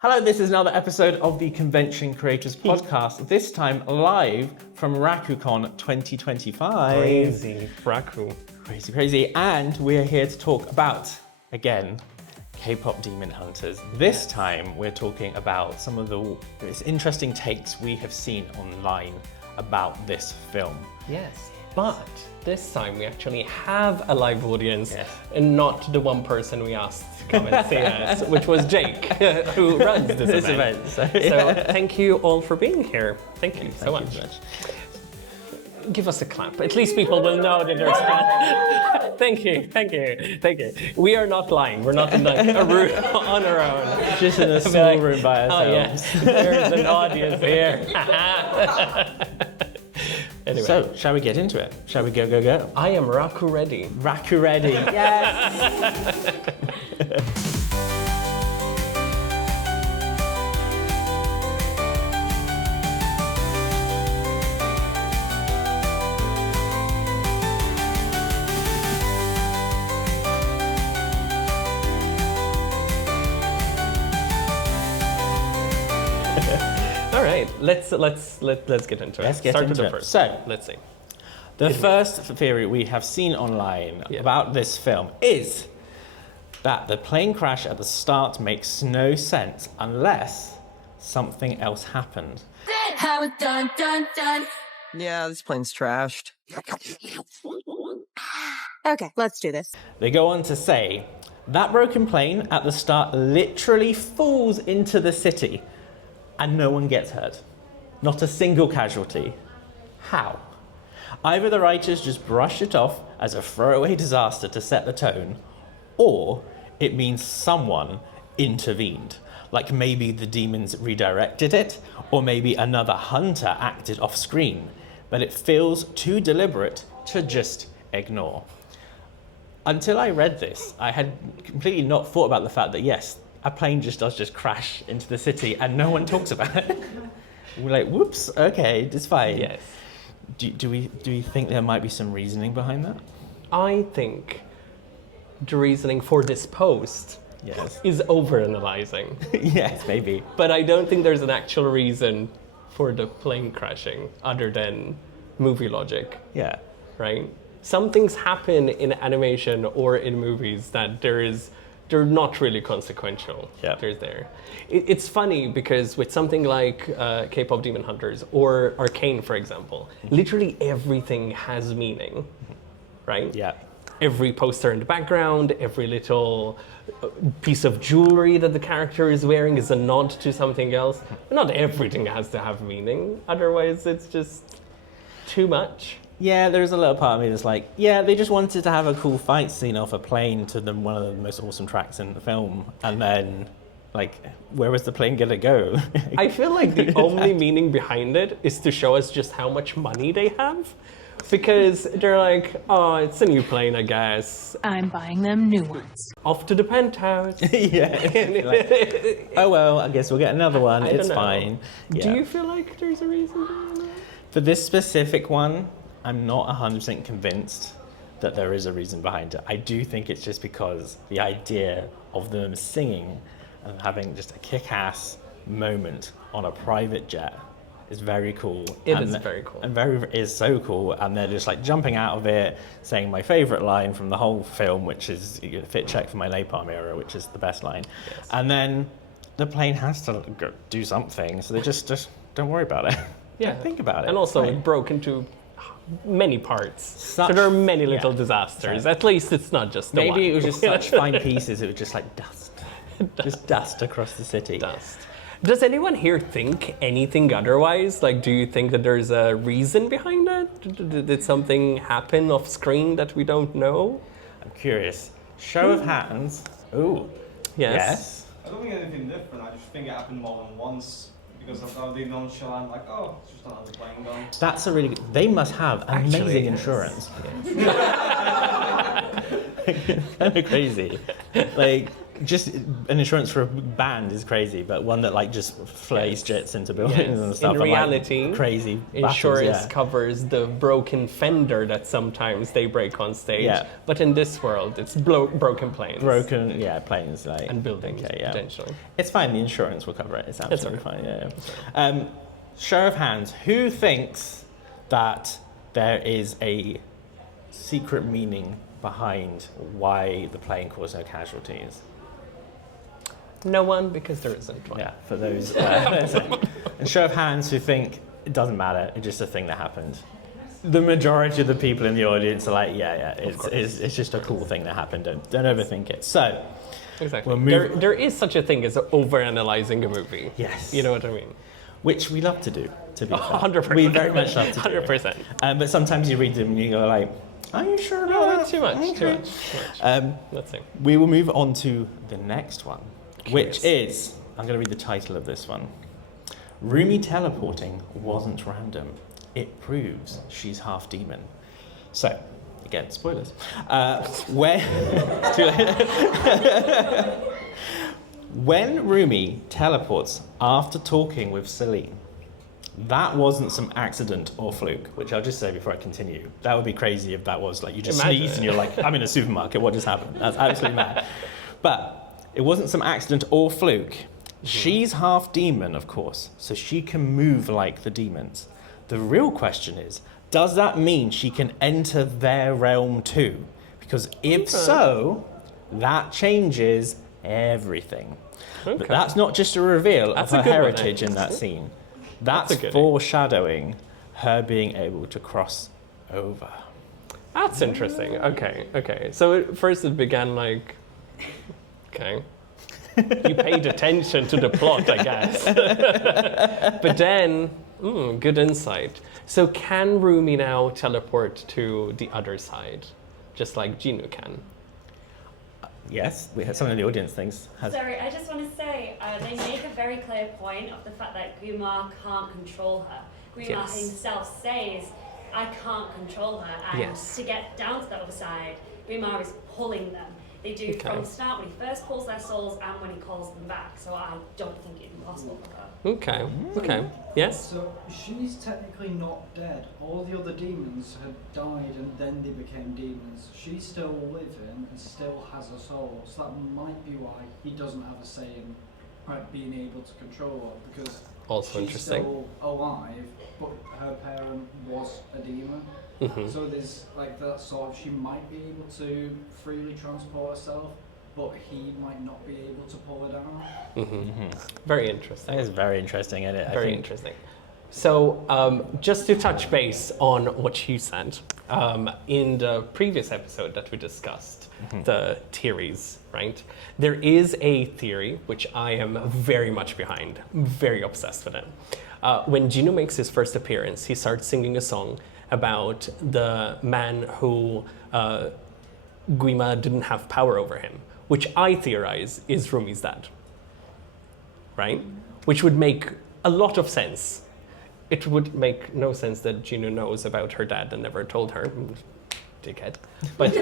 Hello, this is another episode of the Convention Creators Podcast, this time live from Raku Con 2025. Crazy, Raku. Crazy. And we're here to talk about, again, K-pop Demon Hunters. This time we're talking about some of the interesting takes we have seen online about this film. Yes, but this time we actually have a live audience and not the one person we asked to come and see us, which was Jake, who runs this event. So thank you all for being here. Thank you so much. Give us a clap. At least people will know that there's fun. Thank you. We are not lying. We're not in a room on our own. Just in a small room by ourselves. Oh yes, there's an audience here. Anyway. So, shall we get into it? Shall we go? I am Raku ready. Raku ready. Yes! All right, let's get into it. Let's get Start into with the it. first. So, let's see. The first theory we have seen online about this film is that the plane crash at the start makes no sense unless something else happened. How it done. Yeah, this plane's trashed. Okay, let's do this. They go on to say that broken plane at the start literally falls into the city and no one gets hurt. Not a single casualty. How? Either the writers just brushed it off as a throwaway disaster to set the tone, or it means someone intervened. Like maybe the demons redirected it, or maybe another hunter acted off screen, but it feels too deliberate to just ignore. Until I read this, I had completely not thought about the fact that yes, a plane does crash into the city and no one talks about it. We're like, whoops, okay, it's fine. Yes. Do we think there might be some reasoning behind that? I think the reasoning for this post is overanalyzing. Yes, maybe. But I don't think there's an actual reason for the plane crashing other than movie logic. Yeah. Right? Some things happen in animation or in movies that they're not really consequential. Yeah. They're there. It's funny because with something like K-pop Demon Hunters or Arcane, for example, literally everything has meaning, right? Yeah. Every poster in the background, every little piece of jewelry that the character is wearing is a nod to something else. Not everything has to have meaning, otherwise it's just too much. Yeah, there's a little part of me that's like, yeah, they just wanted to have a cool fight scene off a plane to one of the most awesome tracks in the film, and then, like, where was the plane gonna go? I feel like the only meaning behind it is to show us just how much money they have, because they're like, oh, it's a new plane, I guess. I'm buying them new ones. Off to the penthouse. Yeah. Like, oh well, I guess we'll get another one. I It's don't know. fine. Do Yeah. you feel like there's a reason behind that? For this specific one, I'm not 100% convinced that there is a reason behind it. I do think it's just because the idea of them singing and having just a kick-ass moment on a private jet is very cool. It is very cool. And is so cool. And they're just like jumping out of it, saying my favorite line from the whole film, which is "You get a fit check for my napalm era," which is the best line. Yes. And then the plane has to go do something, so they just don't worry about it. Yeah. Don't think about it. And also Right. it broke into many parts. Such- so there are many little yeah. disasters. At least it's not just the Maybe one. it was just such fine pieces, it was just like dust. Just dust across the city. Dust. Does anyone here think anything otherwise? Like, do you think that there's a reason behind it? Did something happen off screen that we don't know? I'm curious. Show of hands. Ooh. Yes. I don't think anything different. I just think it happened more than once because of how they nonchalant, like, oh, it's just another plane gone. That's a really good... They must have amazing insurance. Kind of crazy. Like, just an insurance for a band is crazy, but one that like just flays jets into buildings and stuff. In reality, like, crazy insurance battles, covers the broken fender that sometimes they break on stage. Yeah. But in this world, it's broken planes. Planes like And buildings, okay, yeah. potentially. It's fine. The insurance will cover it. It's absolutely okay. fine. Yeah. Show of hands. Who thinks that there is a secret meaning behind why the plane caused no casualties? No one, because there isn't one. Yeah, for those. And show of hands who think it doesn't matter, it's just a thing that happened. The majority of the people in the audience are like, it's just a cool thing that happened. Don't overthink it. So, Exactly. we'll There is such a thing as overanalyzing a movie. Yes. You know what I mean? which we love to do, to be fair. 100%. We very much love to do 100%. But sometimes you read them and you go like, are you sure about No, that? too much. Okay. Too much. Let's see. We will move on to the next one, which Curious. is, I'm going to read the title of this one. Roomie teleporting wasn't random. It proves she's half demon. So, again, spoilers. When Roomie teleports after talking with Celine, that wasn't some accident or fluke, which I'll just say before I continue. That would be crazy if that was like you just Imagine sneezed and you're like, I'm in a supermarket, what just happened? That's absolutely mad. But it wasn't some accident or fluke. She's half demon, of course, so she can move like the demons. The real question is, does that mean she can enter their realm too? Because if so, that changes everything. But that's not just a reveal That's of a her good one, heritage in that scene. That's a goodie. foreshadowing her being able to cross over. That's interesting. Okay. So first it began like, okay. You paid attention to the plot, I guess. But then, good insight. So can Roomie now teleport to the other side, just like Ginu can? Yes, we have someone in the audience thinks has. Sorry, I just want to say, they make a very clear point of the fact that Gumar can't control her. Gumar Yes. himself says, I can't control her. And Yes. to get down to the other side, Gumar is pulling them. They do from the start when he first pulls their souls and when he calls them back. So I don't think it's impossible for her. Okay. Yes? So she's technically not dead. All the other demons had died and then they became demons. She's still living and still has a soul. So that might be why he doesn't have a say in being able to control her, because Also she's interesting. still alive, but her parent was a demon. Mm-hmm. So there's like that sort of, she might be able to freely transport herself, but he might not be able to pull her down. Very interesting. That is very interesting, isn't it? Very interesting. So, just to touch base on what you said, in the previous episode that we discussed, the theories, right? There is a theory which I am very much behind, very obsessed with it. When Gino makes his first appearance, he starts singing a song about the man who Guima didn't have power over him, which I theorize is Roomie's dad, right? Which would make a lot of sense. It would make no sense that Gino knows about her dad and never told her. Dickhead. But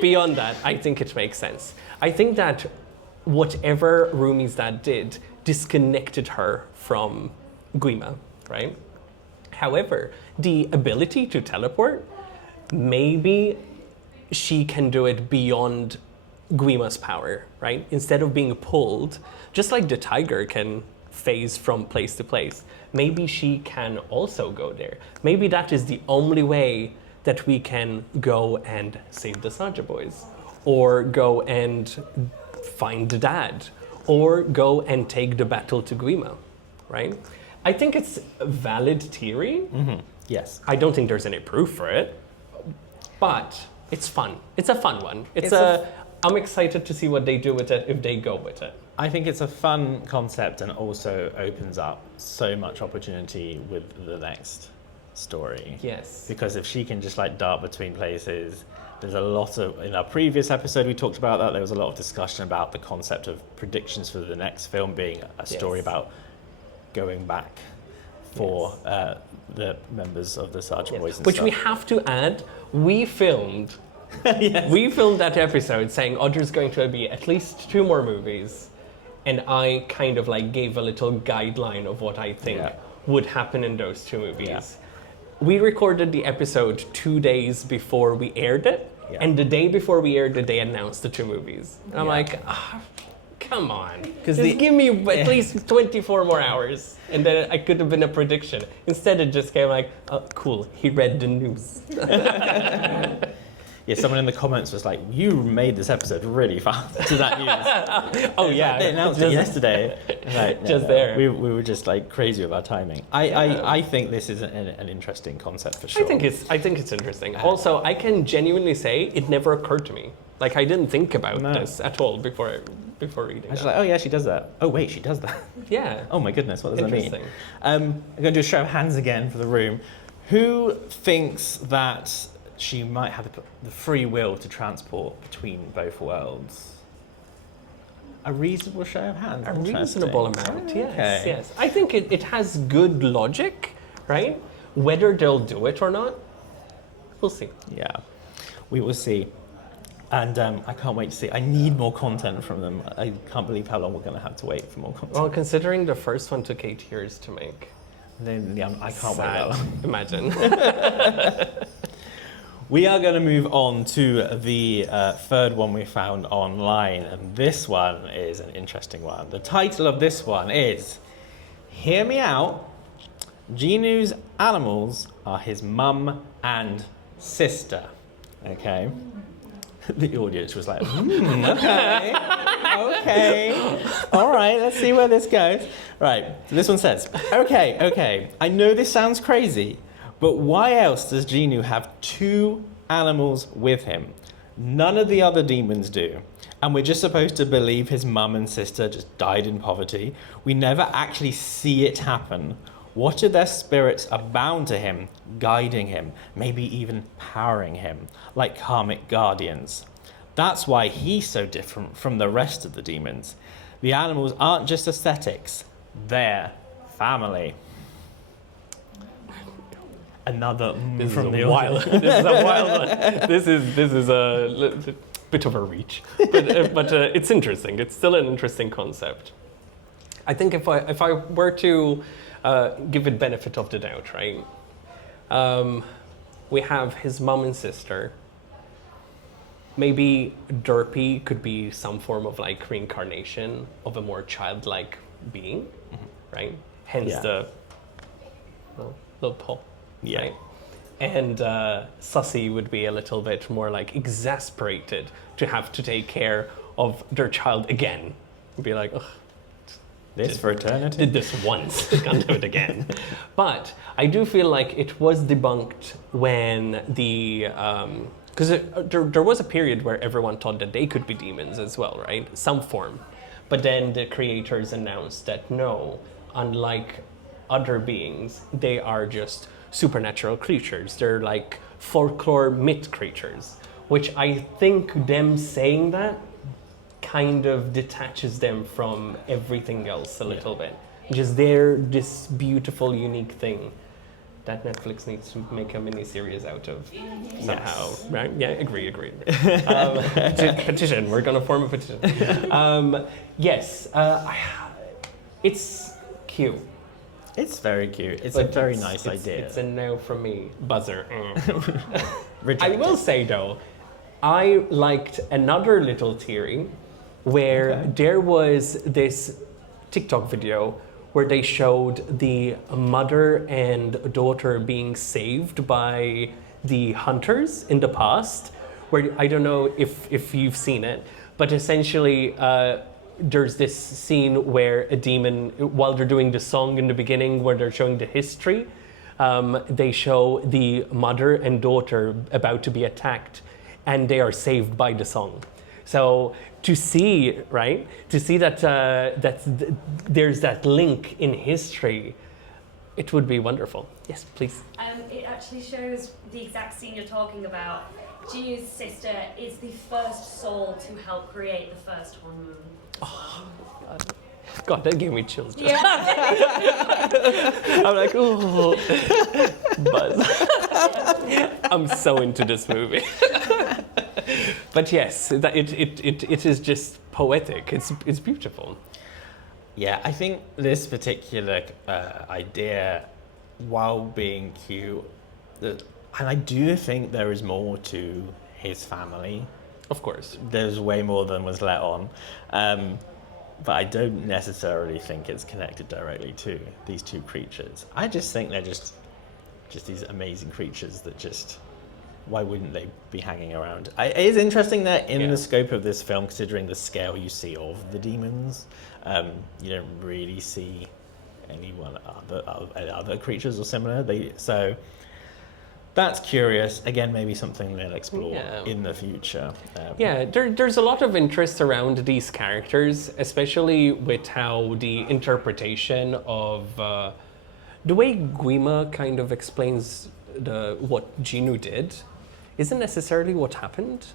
beyond that, I think it makes sense. I think that whatever Roomie's dad did disconnected her from Guima, right? However, the ability to teleport, maybe she can do it beyond Guima's power, right? Instead of being pulled, just like the tiger can phase from place to place, maybe she can also go there. Maybe that is the only way that we can go and save the Saja boys, or go and find the dad, or go and take the battle to Guima, right? I think it's a valid theory. Yes. I don't think there's any proof for it, but it's fun. It's a fun one. I'm excited to see what they do with it if they go with it. I think it's a fun concept and also opens up so much opportunity with the next story. Yes. Because if she can just like dart between places, there's a lot of, in our previous episode we talked about that, there was a lot of discussion about the concept of predictions for the next film being a story about going back for the members of the Sergeant Boys and Which stuff. we have to add, we filmed Yes. We filmed that episode saying there's going to be at least 2 more movies, and I kind of like gave a little guideline of what I think would happen in those 2 movies. Yeah. We recorded the episode 2 days before we aired it, and the day before we aired it, they announced the 2 movies. And I'm like, come on, just give me at least 24 more hours, and then I could have been a prediction. Instead, it just came like, oh, cool, he read the news. Yeah, someone in the comments was like, you made this episode really fast to that news. Oh yeah, They announced it yesterday. Like, there. We were just like crazy with our timing. I think this is an interesting concept for sure. I think it's interesting. Also, I can genuinely say it never occurred to me. Like I didn't think about this at all before reading. I was like, oh yeah, she does that. Oh wait, she does that. Yeah. Oh my goodness, what does that mean? Interesting. I'm going to do a show of hands again for the room. Who thinks that she might have the free will to transport between both worlds? A reasonable show of hands. A reasonable amount, yes. Okay. Yes. I think it has good logic, right? Whether they'll do it or not, we'll see. Yeah, we will see. And I can't wait to see. I need more content from them. I can't believe how long we're going to have to wait for more content. Well, considering the first one took 8 years to make. Then, yeah, I can't wait Sad. that long. Imagine. We are going to move on to the third one we found online, and this one is an interesting one. The title of this one is, Hear Me Out, Ginu's animals are his mum and sister. Okay? The audience was like, okay, all right, let's see where this goes. Right, so this one says, okay, I know this sounds crazy, but why else does Ginu have 2 animals with him? None of the other demons do. And we're just supposed to believe his mum and sister just died in poverty. We never actually see it happen. What if their spirits are bound to him, guiding him, maybe even powering him, like karmic guardians? That's why he's so different from the rest of the demons. The animals aren't just aesthetics, they're family. Another This from is the a wild. audience. This is a wild one. This is a bit of a reach, but it's interesting. It's still an interesting concept. I think if I were to give it benefit of the doubt, right? We have his mom and sister. Maybe Derpy could be some form of like reincarnation of a more childlike being, right? Hence the little paw. Yeah. Right? And Sussy would be a little bit more like exasperated to have to take care of their child again. Be like, ugh. This for eternity? Did this once, can't do it again. But I do feel like it was debunked when the, because there was a period where everyone thought that they could be demons as well, right? Some form. But then the creators announced that no, unlike other beings, they are just supernatural creatures. They're like folklore myth creatures, which I think them saying that kind of detaches them from everything else a little bit. Just they're this beautiful, unique thing that Netflix needs to make a mini-series out of somehow, right? Yeah, agree. Petition, we're gonna form a petition. Yes, it's cute. It's very cute. It's But a very nice idea. It's a no from me. Buzzer. I Rejected. will say though, I liked another little theory where there was this TikTok video where they showed the mother and daughter being saved by the hunters in the past, where I don't know if you've seen it, but essentially there's this scene where a demon, while they're doing the song in the beginning where they're showing the history, they show the mother and daughter about to be attacked and they are saved by the song. So to see, right, to see that there's that link in history, it would be wonderful. Yes, please. It actually shows the exact scene you're talking about. Ginu's sister is the first soul to help create the first hormone. God, that gave me chills. Just. Yeah. I'm like, ooh. Buzz. I'm so into this movie. But yes, it is just poetic. It's beautiful. Yeah, I think this particular idea, while being cute, and I do think there is more to his family. Of course. There's way more than was let on. But I don't necessarily think it's connected directly to these two creatures. I just think they're just these amazing creatures that just, why wouldn't they be hanging around? It is interesting that in the scope of this film, considering the scale you see of the demons, you don't really see anyone other creatures or similar. So that's curious. Again, maybe something they'll explore in the future. There's a lot of interest around these characters, especially with how the interpretation of the way Guima kind of explains what Ginu did isn't necessarily what happened.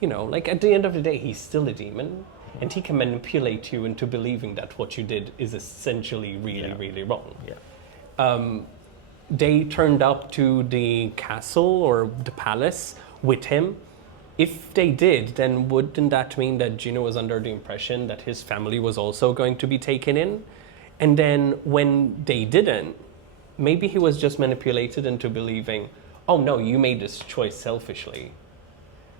You know, like at the end of the day, he's still a demon, and he can manipulate you into believing that what you did is essentially really wrong. Yeah. They turned up to the castle or the palace with him. If they did, then wouldn't that mean that Gino was under the impression that his family was also going to be taken in? And then when they didn't, maybe he was just manipulated into believing, oh no, you made this choice selfishly,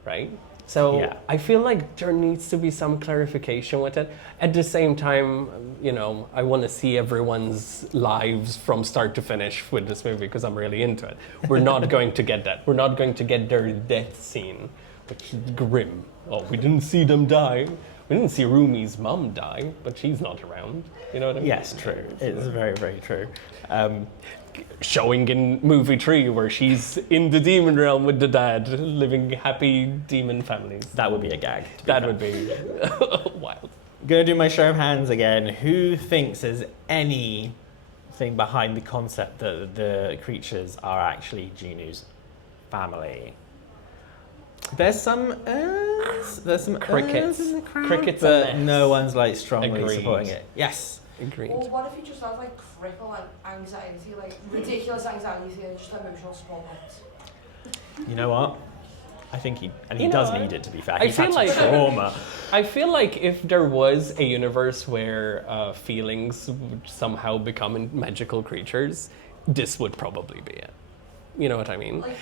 right? So I feel like there needs to be some clarification with it. At the same time, you know, I want to see everyone's lives from start to finish with this movie because I'm really into it. We're not going to get that. We're not going to get their death scene, which is grim. Oh, we didn't see them die. We didn't see Roomie's mum die, but she's not around. You know what I mean? Yes, true. It's very, very true. Showing in movie 3 where she's in the demon realm with the dad, living happy demon families. That would be a gag. That would be wild. Gonna do my show of hands again. Who thinks there's anything behind the concept that the creatures are actually Ginu's family? There's some Crickets. in the crowd, Crickets but and no one's like strongly Agreed. supporting it. Yes. Agreed. Or what if he just has like cripple and anxiety, like ridiculous anxiety and just emotional smallpox? You know what? I think he You does know, need it, to be fair. I He's had feel like- trauma. I feel like if there was a universe where feelings would somehow become magical creatures, this would probably be it. You know what I mean? Like,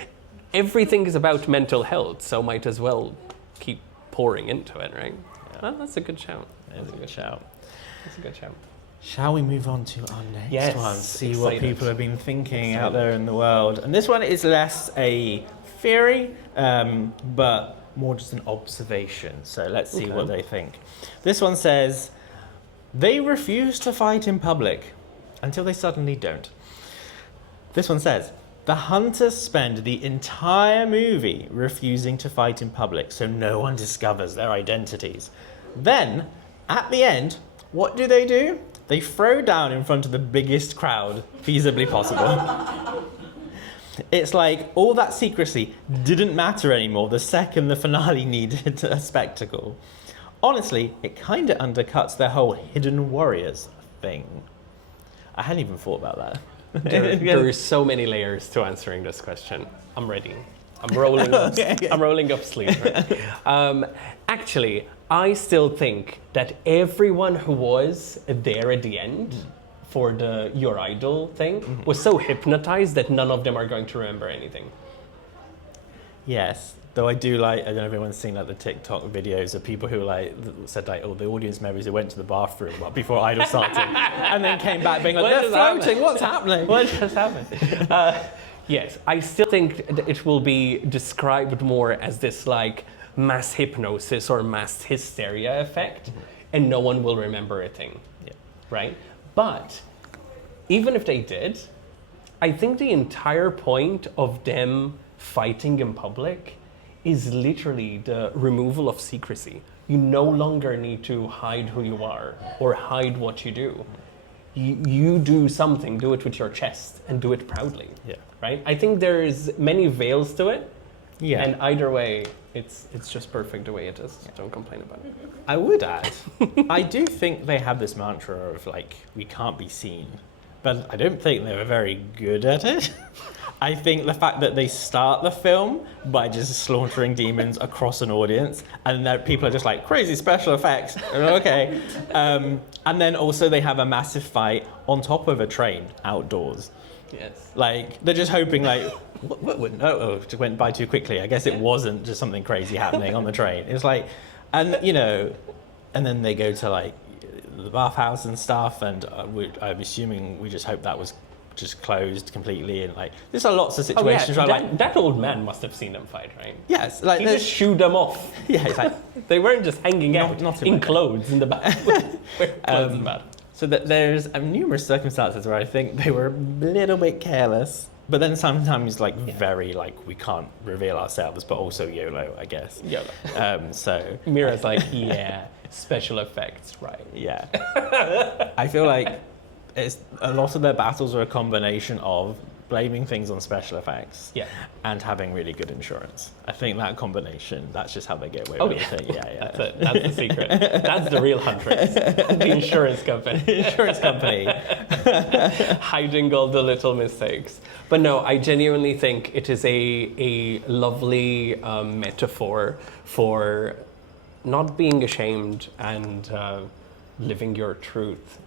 Everything is about mental health, so might as well keep pouring into it, right? Well, that's a good shout. That's a good shout. That's a good shout. Shall we move on to our next Yes, one? See what excited. people have been thinking out there in the world. And this one is less a theory, but more just an observation. So let's see what they think. This one says, they refuse to fight in public until they suddenly don't. This one says, the hunters spend the entire movie refusing to fight in public so no one discovers their identities. Then, at the end, what do? They throw down in front of the biggest crowd feasibly possible. It's like all that secrecy didn't matter anymore the second the finale needed a spectacle. Honestly, it kind of undercuts their whole hidden warriors thing. I hadn't even thought about that. There are so many layers to answering this question. I'm ready. I'm rolling up. I'm rolling up sleeves. Right? Actually, I still think that everyone who was there at the end for the Your Idol thing was so hypnotized that none of them are going to remember anything. Yes, though I do like, I don't know if everyone's seen like the TikTok videos of people who like said like, oh, the audience members who went to the bathroom before Idol started and then came back being like, What they're just floating, happened? what's happening? What just happened? Yes, I still think that it will be described more as this like mass hypnosis or mass hysteria effect, and no one will remember a thing, right? But even if they did, I think the entire point of them fighting in public is literally the removal of secrecy. You no longer need to hide who you are or hide what you do. You do something, do it with your chest and do it proudly. Yeah. Right? I think there's many veils to it. Yeah. And either way, it's just perfect the way it is. Don't complain about it. I would add, I do think they have this mantra of like, we can't be seen but I don't think they were very good at it. I think the fact that they start the film by just slaughtering demons across an audience, and that people are just like, crazy special effects, okay. And then also they have a massive fight on top of a train outdoors. Yes. Like, they're just hoping, like, it just went by too quickly. I guess it wasn't just something crazy happening on the train. It's like, and, you know, and then they go to, like, the bathhouse and stuff, and I'm assuming we just hope that was just closed completely, and like there's lots of situations where that old man must have seen them fight, right? Yes, like he just shooed them off. Yeah, it's like they weren't just hanging out not in clothes in the back. So that there's numerous circumstances where I think they were a little bit careless, but then sometimes like very like we can't reveal ourselves, but also YOLO, I guess. YOLO. So Mira's like, yeah, special effects, right? Yeah. I feel like a lot of their battles are a combination of blaming things on special effects and having really good insurance. I think that combination, that's just how they get away with it. Yeah. That's it. That's the secret. That's the real Huntress. The insurance company. Insurance company. Hiding all the little mistakes. But no, I genuinely think it is a lovely metaphor for not being ashamed and living your truth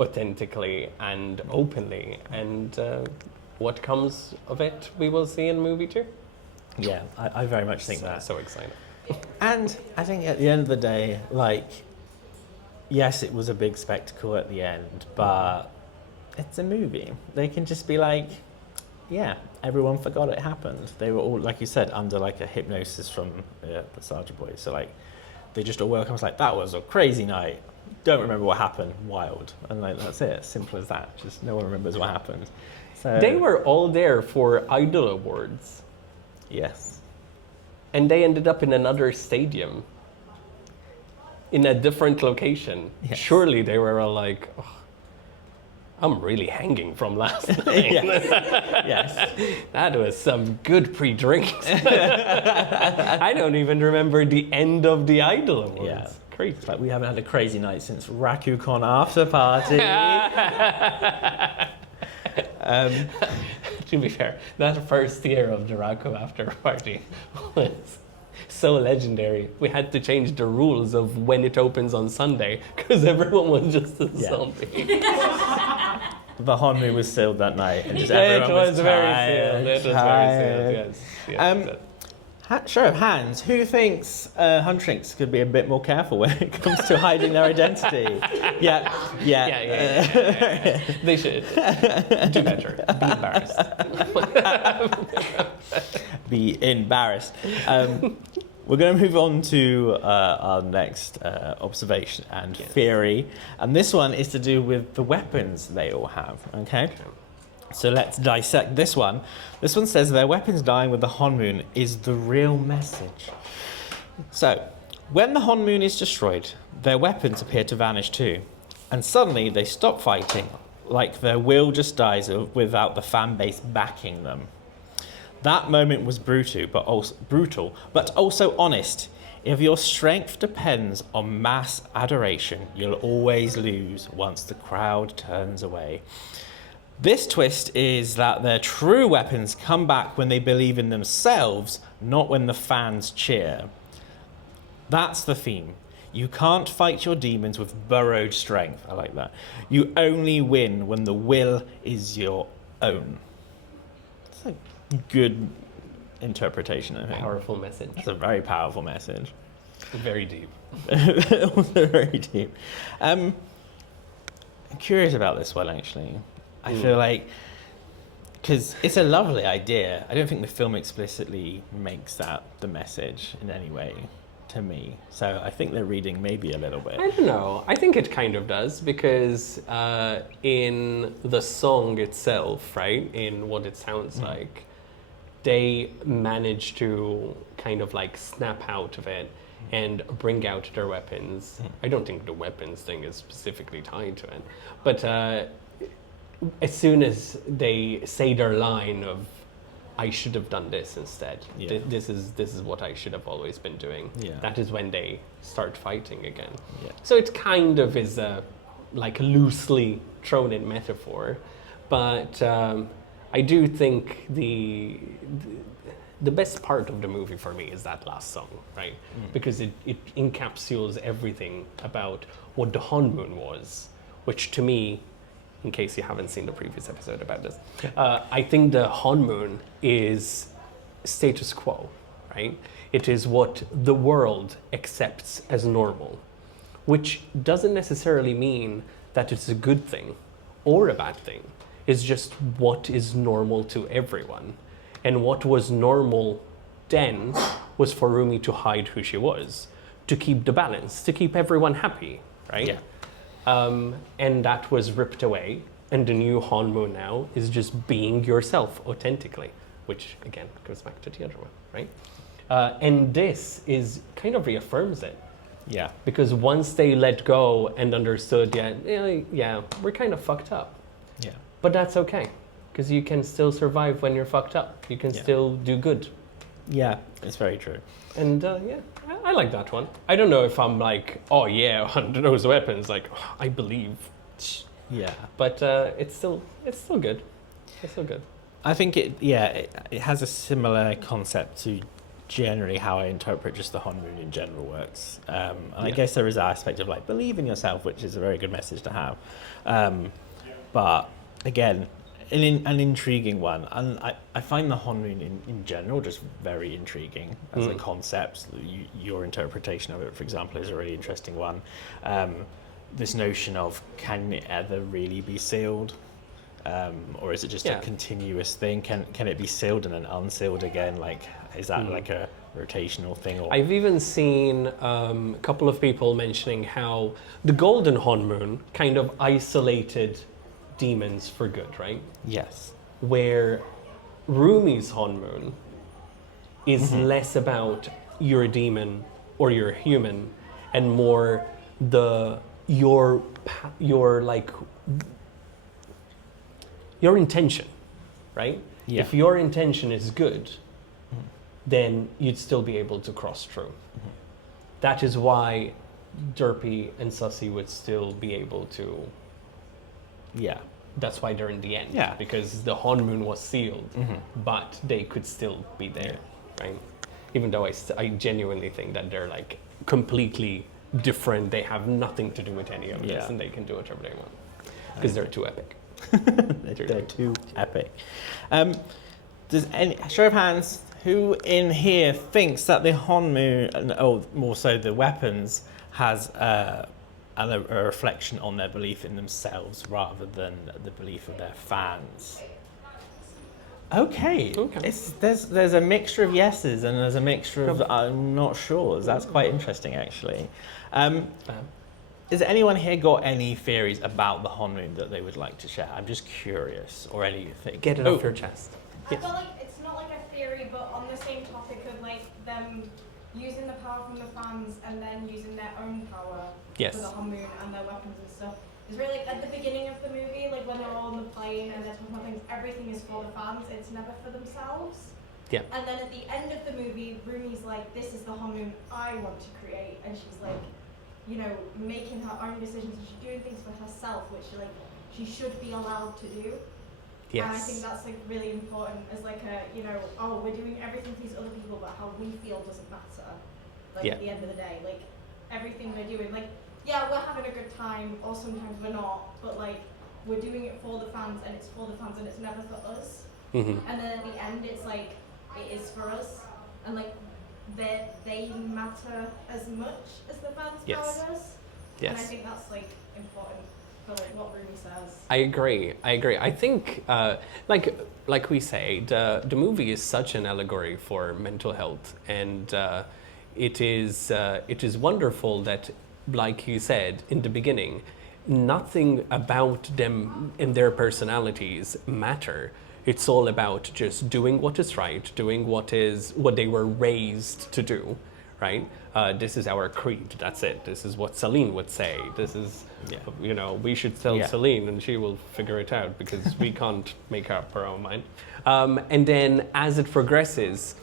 authentically and openly, and what comes of it we will see in movie 2. Yeah, I very much think that. So excited. And I think at the end of the day, like, yes, it was a big spectacle at the end, but it's a movie. They can just be like, yeah, everyone forgot it happened. They were all, like you said, under like a hypnosis from the Sergeant Boys. So like, they just all woke up and was like, that was a crazy night. Don't remember what happened. Wild. And like, that's it. Simple as that. Just no one remembers what happened. So they were all there for Idol Awards. Yes. And they ended up in another stadium. In a different location. Yes. Surely they were all like, oh, I'm really hanging from last night. Yes. That was some good pre-drinks. I don't even remember the end of the Idol Awards. Yeah. Crazy. Like, we haven't had a crazy night since Raku Con after party. To be fair, that first year of the Raku after party was so legendary. We had to change the rules of when it opens on Sunday because everyone was just a zombie. The Honmu was sealed that night, and just everyone was tired. It was very sealed. Yes. Show of hands, who thinks Huntress could be a bit more careful when it comes to hiding their identity? Yeah. They should do better. Be embarrassed. Be embarrassed. We're going to move on to our next observation and theory, and this one is to do with the weapons they all have. Okay. So let's dissect this one. This one says their weapons dying with the Honmoon is the real message. So, when the Honmoon is destroyed, their weapons appear to vanish too. And suddenly they stop fighting, like their will just dies without the fan base backing them. That moment was brutal, but also honest. If your strength depends on mass adoration, you'll always lose once the crowd turns away. This twist is that their true weapons come back when they believe in themselves, not when the fans cheer. That's the theme. You can't fight your demons with borrowed strength. I like that. You only win when the will is your own. It's a good interpretation, I think. Powerful message. It's a very powerful message. Very deep. Also very deep. I'm curious about this one, actually. I feel like, because it's a lovely idea. I don't think the film explicitly makes that the message in any way to me. So I think they're reading maybe a little bit. I don't know. I think it kind of does because in the song itself, right, in what it sounds like, they manage to kind of like snap out of it and bring out their weapons. I don't think the weapons thing is specifically tied to it, but as soon as they say their line of I should have done this instead. Yeah. This is what I should have always been doing. Yeah. That is when they start fighting again. Yeah. So it kind of is a like loosely thrown in metaphor, but I do think the best part of the movie for me is that last song, right? Because it encapsulates everything about what the honeymoon was, which to me, in case you haven't seen the previous episode about this, I think the honeymoon is status quo, right? It is what the world accepts as normal, which doesn't necessarily mean that it's a good thing or a bad thing. It's just what is normal to everyone. And what was normal then was for Roomie to hide who she was, to keep the balance, to keep everyone happy, right? Yeah. And that was ripped away. And the new honeymoon now is just being yourself authentically, which again goes back to the other one, right? And this is kind of reaffirms it. Yeah. Because once they let go and understood, yeah, we're kind of fucked up. Yeah. But that's okay, because you can still survive when you're fucked up. You can still do good. Yeah, it's very true. And I like that one. I don't know if I'm like, oh yeah, under those weapons, like, I believe. Yeah. But it's still good. It's still good. I think it has a similar concept to generally how I interpret just the honeymoon in general works. And I guess there is an aspect of like believe in yourself, which is a very good message to have. But again, an intriguing one. And I find the honeymoon in general just very intriguing as a concept. Your interpretation of it, for example, is a really interesting one. This notion of can it ever really be sealed? Or is it just a continuous thing? Can it be sealed and then unsealed again? Like, is that like a rotational thing? Or? I've even seen a couple of people mentioning how the golden honeymoon kind of isolated demons for good, right? Yes. Where Roomie's honeymoon is less about you're a demon or you're a human, and more your intention, right? Yeah. If your intention is good, then you'd still be able to cross through. That is why Derpy and Sussy would still be able to. Yeah. That's why they're in the end. Yeah. Because the honeymoon was sealed, but they could still be there, right? Even though I genuinely think that they're like completely different. They have nothing to do with any of this, and they can do whatever they want because they're too epic. They're too epic. Does any show of hands who in here thinks that the honeymoon, more so the weapons, has a reflection on their belief in themselves rather than the belief of their fans? Okay. There's a mixture of yeses and there's a mixture of I'm not sure. That's quite interesting, actually. Has anyone here got any theories about the honeymoon that they would like to share? I'm just curious, or anything. Get it off your chest. I feel like it's not like a theory, but on the same topic of like them using the power from the fans and then using their own power for the honeymoon and their weapons and stuff. It's really like at the beginning of the movie, like when they're all on the plane and they're talking about things, everything is for the fans, it's never for themselves. Yeah. And then at the end of the movie, Roomie's like, this is the honeymoon I want to create, and she's like, you know, making her own decisions and she's doing things for herself, which like she should be allowed to do. Yes. And I think that's like really important as like a, you know, we're doing everything for these other people, but how we feel doesn't matter. Like at the end of the day, like everything we're doing, like we're having a good time, or sometimes we're not, but like we're doing it for the fans, and it's for the fans, and it's never for us. And then at the end, it's like it is for us, and like they matter as much as the fans' power does. Yes. And I think that's like important for like what Roomie says. I agree. I think like we say, the movie is such an allegory for mental health, and it is wonderful that, like you said in the beginning, nothing about them and their personalities matter. It's all about just doing what is right, doing what they were raised to do, right? This is our creed. That's it. This is what Celine would say. This is, you know, we should tell Celine and she will figure it out because we can't make up our own mind. And then as it progresses,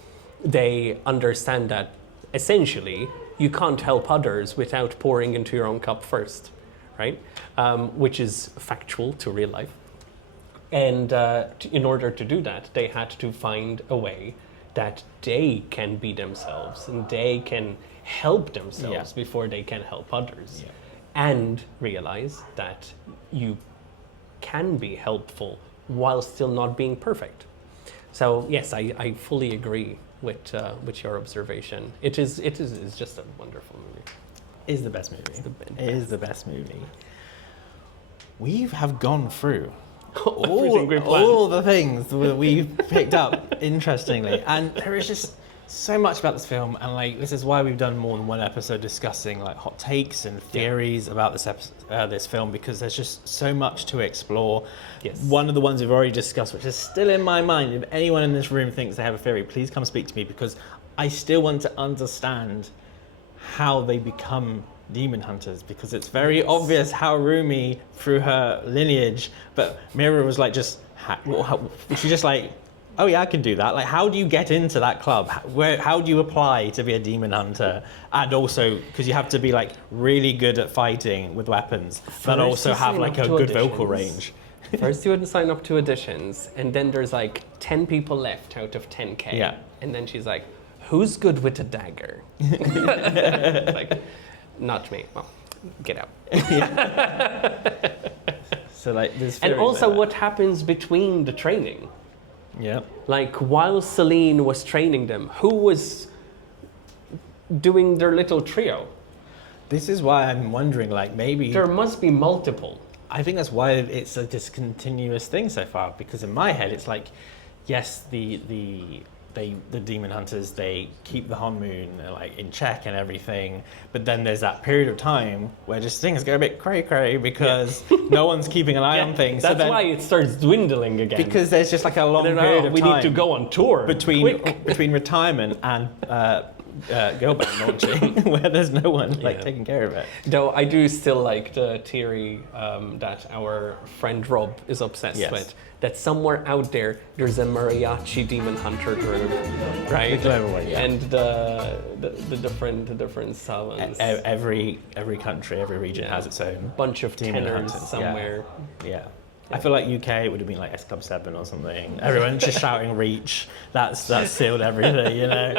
they understand that essentially you can't help others without pouring into your own cup first, right? Which is factual to real life. And in order to do that, they had to find a way that they can be themselves and they can help themselves before they can help others. And realize that you can be helpful while still not being perfect. So yes, I fully agree with your observation. It is just a wonderful movie. It is the best movie. It is the best movie. We have gone through all the things that we've picked up, interestingly, and there is just so much about this film, and like this is why we've done more than one episode discussing like hot takes and theories about this film, because there's just so much to explore. One of the ones we've already discussed, which is still in my mind, if anyone in this room thinks they have a theory, please come speak to me, because I still want to understand how they become demon hunters, because it's very obvious how Roomie through her lineage, but Mira was like she's just like, oh yeah, I can do that. Like, how do you get into that club? How do you apply to be a demon hunter? And also, because you have to be like really good at fighting with weapons, but also have like a good vocal range. First you would sign up to auditions, and then there's like 10 people left out of 10K. Yeah. And then she's like, who's good with a dagger? Like, not me. Well, get out. So like, there's and also like what happens between the training. Yeah. Like, while Celine was training them, who was doing their little trio? This is why I'm wondering, like, maybe there must be multiple. I think that's why it's a discontinuous thing so far, because in my head it's like, yes, the demon hunters, they keep the Honmoon like in check and everything, but then there's that period of time where just things go a bit cray because no one's keeping an eye on things. That's so why it starts dwindling again. Because there's just like a long period of time. We need to go on tour between retirement and Girlband launching, where there's no one like taking care of it. Though I do still like the theory that our friend Rob is obsessed with. That somewhere out there's a mariachi demon hunter group, right? The global one, and the different salons. Every country, every region has its own bunch of demon tenors hunters somewhere. Yeah. I feel like UK it would have been like S Club 7 or something. Everyone's just shouting "Reach." That's sealed everything, you know.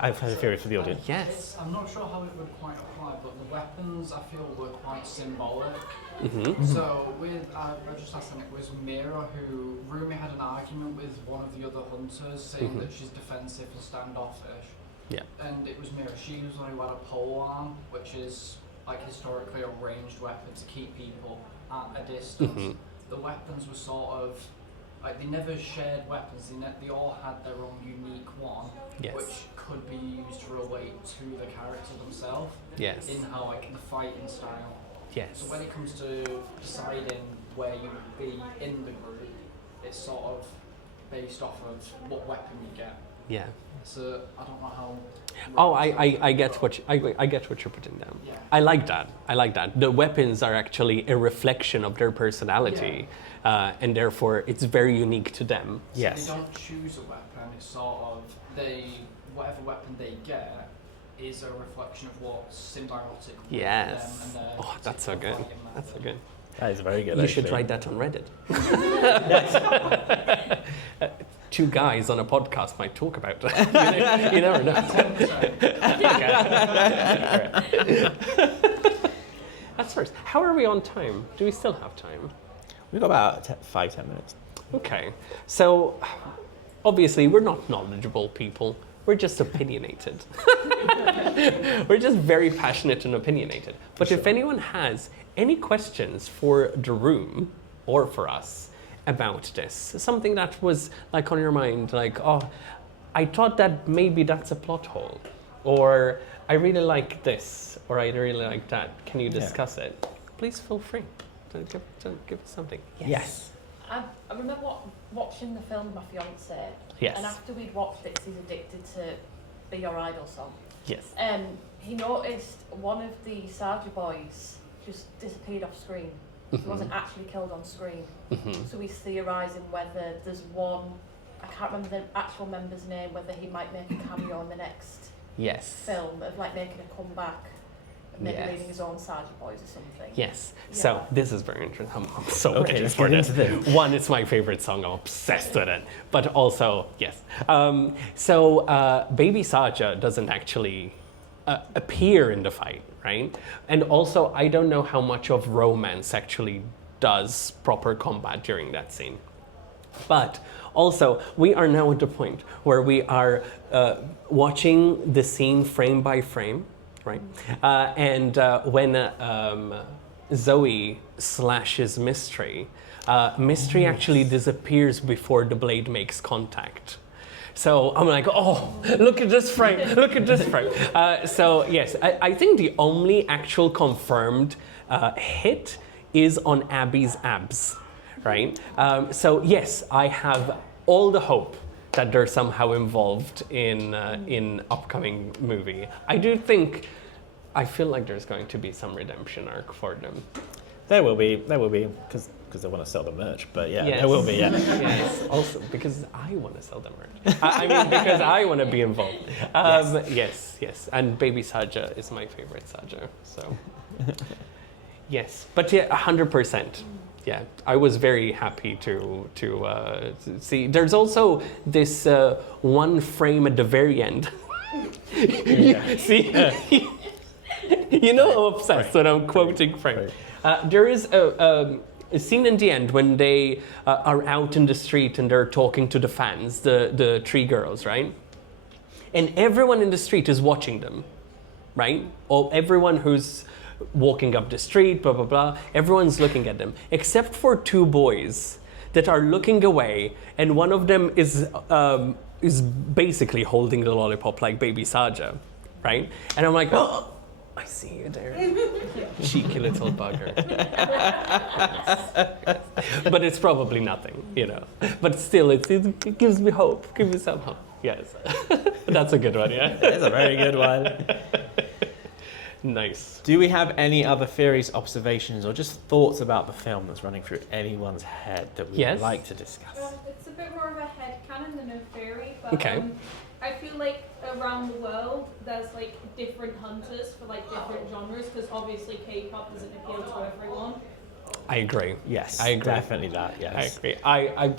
I've had a theory for the audience. Yes. I'm not sure how it would quite apply, but the weapons I feel were quite symbolic. Mm-hmm. So I just asked them, it was Mira who Roomie had an argument with one of the other hunters, saying that she's defensive and standoffish. Yeah. And it was Mira. She was the one who had a pole arm, which is like historically a ranged weapon to keep people at a distance. Mm-hmm. The weapons were sort of like they never shared weapons. They all had their own unique one, which could be used to relate to the character themselves. Yes. In how like the fighting style. Yes. So when it comes to deciding where you would be in the group, it's sort of based off of what weapon you get. Yeah. So I don't know how. Oh, I get what I get what you're putting down. Yeah. I like that. The weapons are actually a reflection of their personality, and therefore it's very unique to them. So they don't choose a weapon. It's sort of whatever weapon they get is a reflection of what's symbiotic with them and their that's so good. That's so good. That is very good. You should write that on Reddit. Two guys on a podcast might talk about it. You never know. That's first. How are we on time? Do we still have time? We've got about 5-10 minutes. Okay. So, obviously, we're not knowledgeable people. We're just opinionated. We're just very passionate and opinionated. But if anyone has any questions for the room or for us about this, something that was like on your mind, like, oh, I thought that maybe that's a plot hole, or I really like this, or I really like that, can you discuss it? Please feel free to give us something. Yes. I remember watching the film with my fiance. Yes. And after we'd watched it, 'cause he's addicted to Be Your Idol song. Yes. He noticed one of the Sarja boys just disappeared off screen. He wasn't actually killed on screen. So he's theorising whether there's one, I can't remember the actual member's name, whether he might make a cameo in the next film of like making a comeback. manipulating Yes. his own Sergeant boys or something. Yes. Yeah. So this is very interesting. I'm so Okay, ready let's for get this. into this. One, it's my favorite song. I'm obsessed with it. But also, yes. Baby Saja doesn't actually appear in the fight, right? And also, I don't know how much of romance actually does proper combat during that scene. But also, we are now at the point where we are watching the scene frame by frame, right? When Zoe slashes Mystery, Mystery actually disappears before the blade makes contact. So I'm like, oh, look at this frame, look at this frame. So yes, I think the only actual confirmed hit is on Abby's abs, right? So yes, I have all the hope that they're somehow involved in upcoming movie. I feel like there's going to be some redemption arc for them. There will be, because they want to sell the merch, but yeah, Yes. there will be, yeah. Yes, also because I want to sell the merch. I mean, because I want to be involved. Yes, and Baby Saja is my favorite Saja, so. Yes, but yeah, 100%. Yeah, I was very happy to see. There's also this one frame at the very end. See? You know I'm obsessed when I'm quoting frame. There is a scene in the end when they are out in the street and they're talking to the fans, the three girls, right? And everyone in the street is watching them, right? Or everyone who's walking up the street, blah, blah, blah, everyone's looking at them, except for two boys that are looking away, and one of them is basically holding the lollipop like Baby Saja, right? And I'm like, oh, I see you there. Cheeky little bugger. But it's probably nothing, you know. But still, it gives me hope. Give me some hope. Yes. That's a good one, yeah? It's a very good one. Nice. Do we have any other theories, observations, or just thoughts about the film that's running through anyone's head that we would like to discuss? It's a bit more of a headcanon than a theory, but Okay. I feel like around the world there's like different hunters for like different genres, because obviously K-pop doesn't appeal to everyone. I agree. Yes, I agree. definitely that, yes. I agree.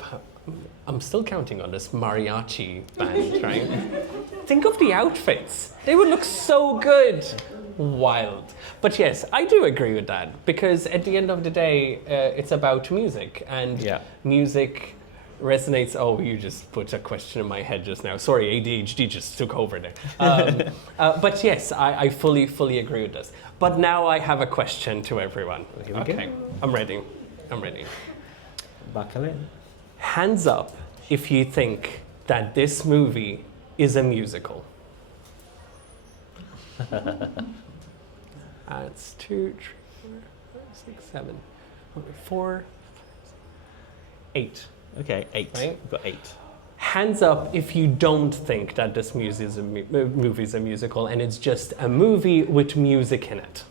I'm still counting on this mariachi band, right? Think of the outfits. They would look so good. Wild. But yes, I do agree with that, because at the end of the day, it's about music, and music resonates. Oh, you just put a question in my head just now. Sorry, ADHD just took over there. But yes, I fully agree with this. But now I have a question to everyone. Here we Okay, go. I'm ready. Buckle in. Hands up if you think that this movie is a musical. That's 2, 3, 4, 5, 6, 7, 4, 8. Okay, 8. Right? We've got 8. Hands up if you don't think that this movie is a musical and it's just a movie with music in it.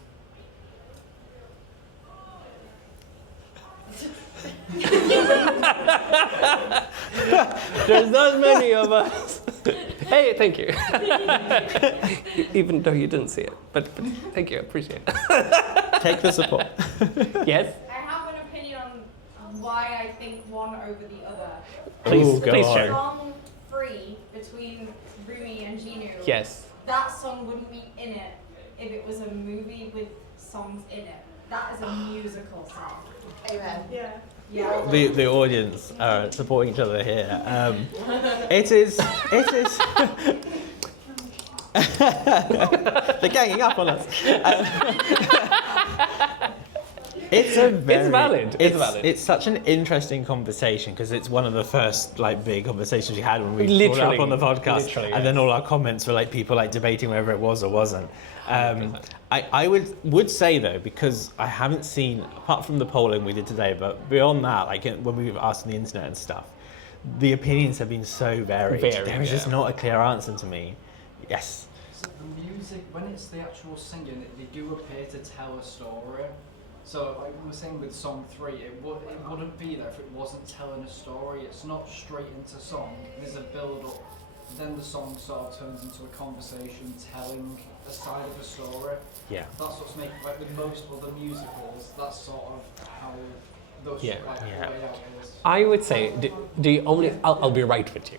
There's not many of us. Hey, thank you. Even though you didn't see it, but thank you, appreciate it. Take the support. Yes? I have an opinion on why I think one over the other. Please, go please on. share. Song 3 between Roomie and Ginu. Yes. That song wouldn't be in it if it was a movie with songs in it. That is a musical song. Amen. Yeah. Yeah. The audience are supporting each other here. It is. They're ganging up on us. It's valid. It's valid. It's such an interesting conversation, because it's one of the first like big conversations we had when we brought it up on the podcast, Literally, and then all our comments were like people like debating whether it was or wasn't. I would say though, because I haven't seen, apart from the polling we did today, but beyond that, like when we were asked on the internet and stuff, the opinions have been so varied. There is just not a clear answer to me. Yes. So the music, when it's the actual singing, they do appear to tell a story. So like we were saying with song 3, it wouldn't be there if it wasn't telling a story. It's not straight into song. There's a build up. then the song sort of turns into a conversation telling a side of a story. Yeah. That's what's making, like, with most other musicals, that's sort of how those Yeah. like, Yeah. play out is. I would say the only I'll be right with you.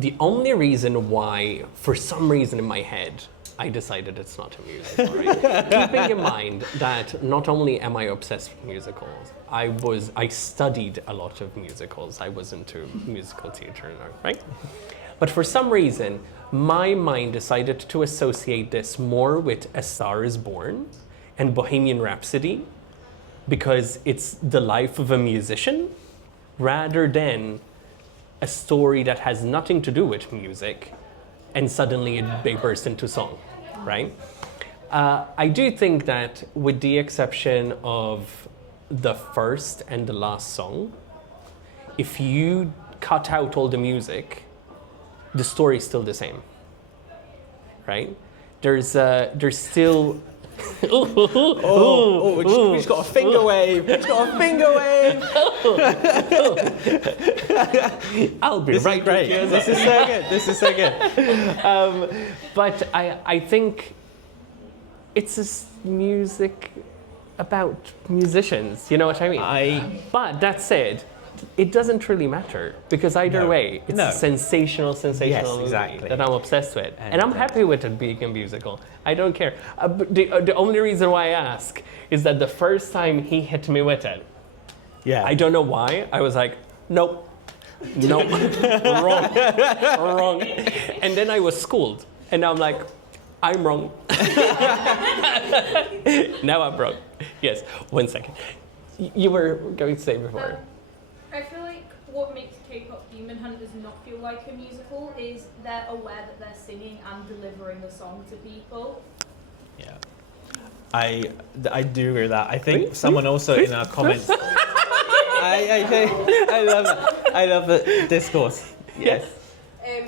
The only reason why, for some reason in my head, I decided it's not a musical. Right? Keeping in mind that not only am I obsessed with musicals, I studied a lot of musicals. I was into musical theater, right? But for some reason, my mind decided to associate this more with A Star Is Born and Bohemian Rhapsody, because it's the life of a musician rather than a story that has nothing to do with music and suddenly it bursts into song, right? I do think that with the exception of the first and the last song, if you cut out all the music, the story is still the same, right? There's still... He's got a finger wave. He's got a finger wave. I'll be This right is great. with you. This is so good. This is so good. But I think it's just music about musicians. You know what I mean? But that said, it doesn't really matter, because either No. way, it's No. a sensational Yes, movie exactly. that I'm obsessed with, and I'm And, happy with it being a musical. I don't care. But the only reason why I ask is that the first time he hit me with it, Yeah. I don't know why, I was like, nope, wrong, wrong. And then I was schooled, and now I'm like, I'm wrong. Now I'm wrong. Yes, 1 second. You were going to say before. I feel like what makes K-pop Demon Hunters not feel like a musical is they're aware that they're singing and delivering the song to people. Yeah. I do agree with that. I think someone also in our comments. I love that. I love the discourse. Yes. I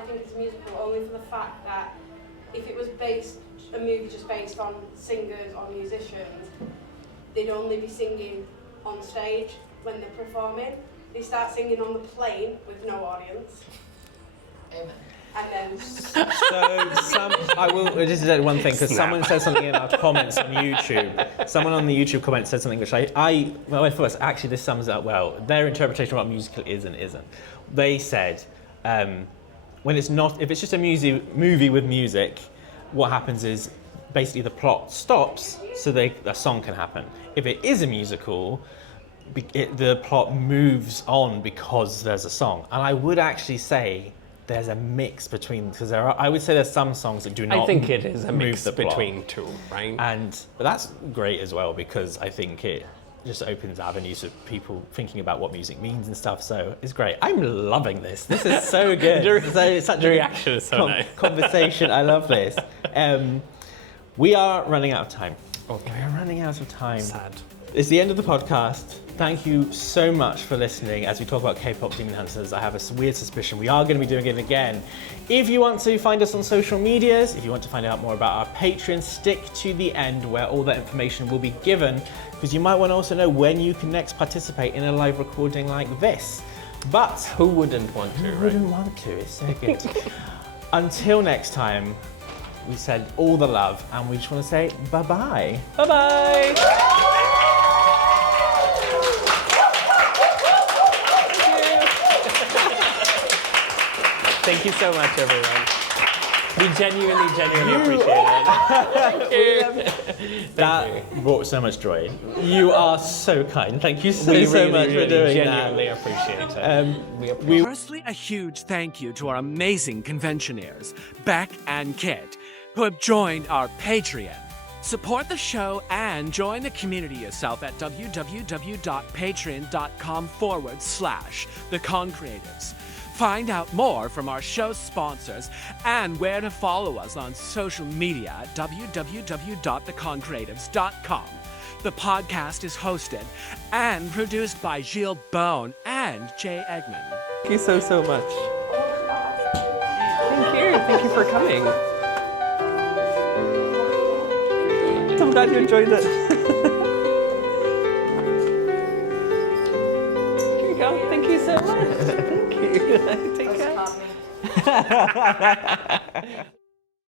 think it's a musical only for the fact that if it was a movie just based on singers or musicians, they'd only be singing on stage when they're performing. They start singing on the plane with no audience. Amen. And then... I will just say one thing, because Snap. someone said something in our comments on YouTube. Someone on the YouTube comment said something which well, first, actually this sums it up well. Their interpretation of what musical is and isn't. They said, when it's not, if it's just a movie with music, what happens is basically the plot stops so a song can happen. If it is a musical, the plot moves on because there's a song. And I would actually say there's a mix between, because I would say there's some songs that do not. I think it is a move mix the plot. between two, right? But that's great as well, because I think it just opens avenues of people thinking about what music means and stuff. So it's great. I'm loving this. This is so good. It's such the a reaction is so nice. conversation. I love this. We are running out of time. Okay. We're running out of time. Sad. It's the end of the podcast. Thank you so much for listening as we talk about K-pop Demon Hunters. I have a weird suspicion we are going to be doing it again. If you want to find us on social medias, if you want to find out more about our Patreon, stick to the end where all that information will be given, because you might want to also know when you can next participate in a live recording like this. But who wouldn't want to, who wouldn't want to? It's so good. Until next time, we said all the love, and we just want to say bye-bye. Bye-bye. Thank you so much, everyone. We genuinely appreciate it. Thank you. That brought so much joy. You are so kind. Thank you so much for doing genuinely that. appreciate it. Firstly, a huge thank you to our amazing conventioneers, Beck and Kit, who have joined our Patreon. Support the show and join the community yourself at www.patreon.com/theconcreatives. Find out more from our show sponsors and where to follow us on social media at www.theconcreatives.com. The podcast is hosted and produced by Gilles Bone and Jay Eggman. Thank you so much. Thank you for coming. I'm glad you enjoyed it. Here you go. Thank you so much. Thank you. Take care.